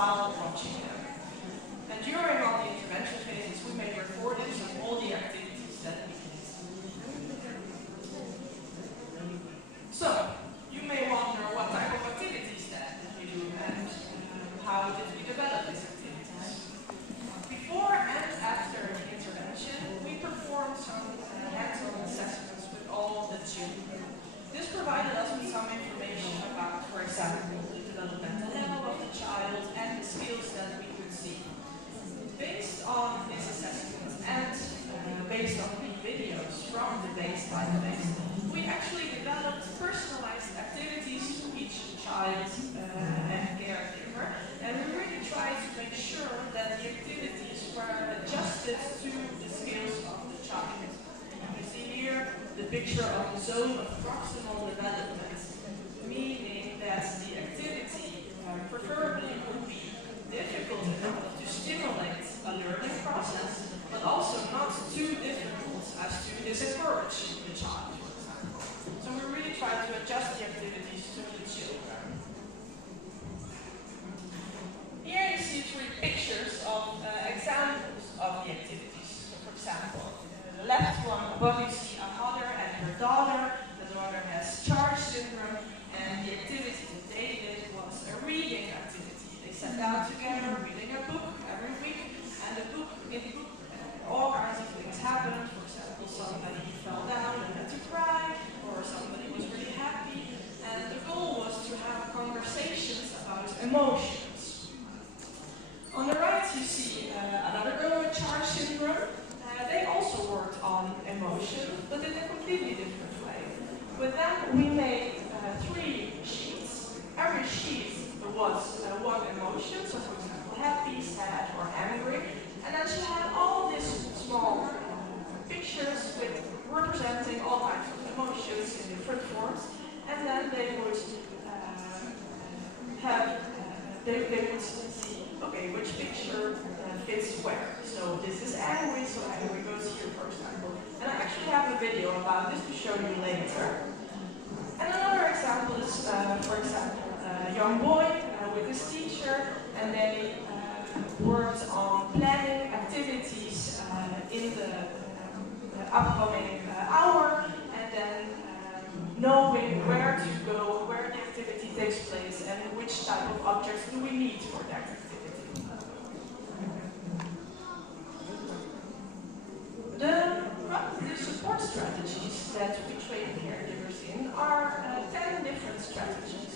while watching them. And during all the intervention phases, we made recordings of all the activities that we did. So, you may wonder what type of activities that we do and how did we develop these activities. Before and after the intervention, we performed some hands-on assessments with all the children. This provided us with some information about, for example, the developmental level of the child and the skills that we could see. Based on this assessment and based on the videos from the baseline phase, we actually developed personalized activities to each child and caregiver, and we really tried to make sure that the activities were adjusted to the skills of the child. You see here the picture of the zone of proximal development, meaning that the activity preferably would be difficult enough to stimulate a learning process, but also not too difficult as to discourage the child, for example. So we really try to adjust the activities to the children. Here you see three pictures of examples of the activities. So for example, the left one above you see a mother and her daughter. The daughter has Charge syndrome, and the activity that they did was a reading activity. They sat down together reading a book every week, and in the book, all kinds of things happened. For example, somebody fell down and had to cry, or somebody was really happy, and the goal was to have conversations about emotions. On the right you see another girl with Charge syndrome. They also worked on emotion, but in a completely different way. With them we made 3 sheets. Every sheet was one emotion, so for example happy, sad, or angry. And then she had all these small pictures with representing all kinds of emotions in different forms. And then they would they would see, okay, which picture fits where. So this is angry, so angry goes here, for example. And I actually have a video about this to show you later. And another example is, for example, a young boy with his teacher, and they worked on planning activities in the upcoming hour, and then knowing where to go, where the activity takes place, and which type of objects do we need for that activity. The support strategies that we train caregivers in are 10 different strategies.